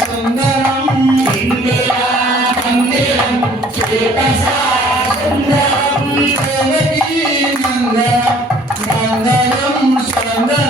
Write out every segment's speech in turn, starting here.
சுந்தரம் சுந்தரம்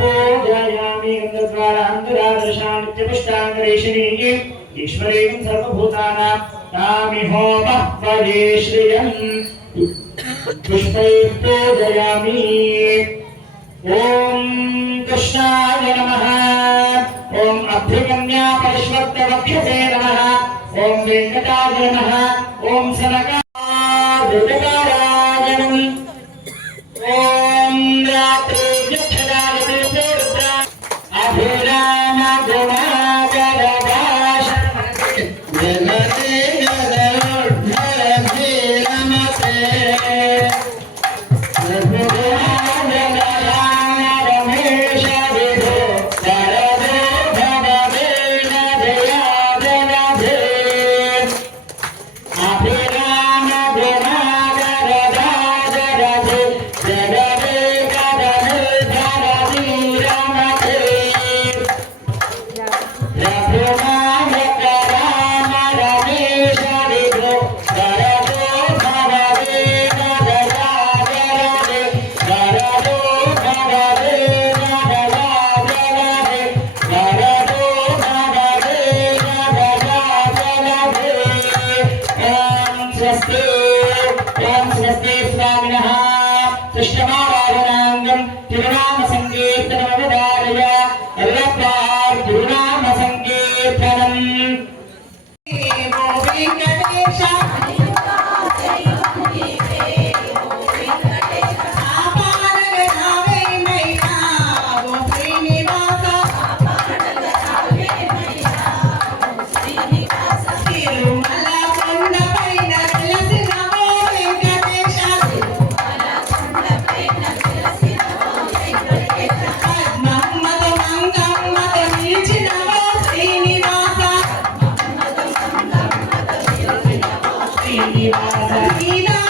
పూజయామి గంధద్వారాంతరాదర్శానిత్యపుష్టాంగరేషణీయ ఈశ్వరేణ సర్వభూతానాం తామిహోప పరేశ్రియం पुष्पैर्पूजयामि ॐ कृष्णाय नमः। ॐ अभ्युगम्या परिष्वक्तवक्षसे नमः। ॐ वेङ्कटाय नमः। ॐ कृष्णमाराधनाङ्गम् तिरुनामसङ्कीर्तनमविदा Viva la vida.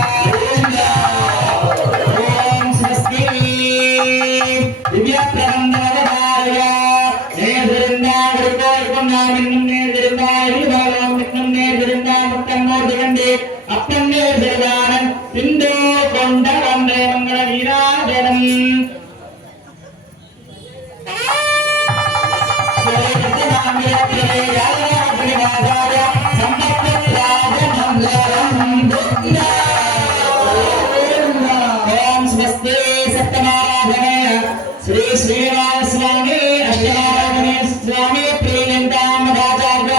Shri Srirama స్వామి అష్టమారాధనే స్వామి ప్రియలింతాం రాజాగ్ర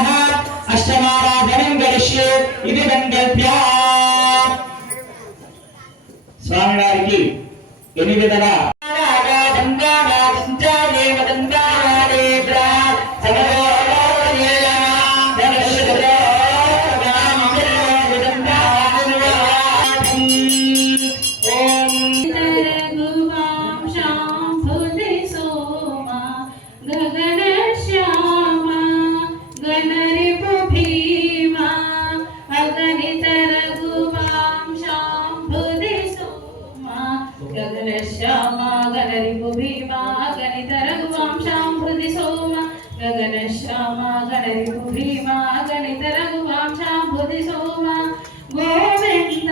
అష్టమారాధనం గరిష్యే ఇది ಗಗನ ಶ್ಯಾಮ ಗಣರಿ ಭೀಮ ಗಣಿತ ರಘುವಾಂಶ ಬುಧಿ ಸೋಮ ಗೋವಿಂದ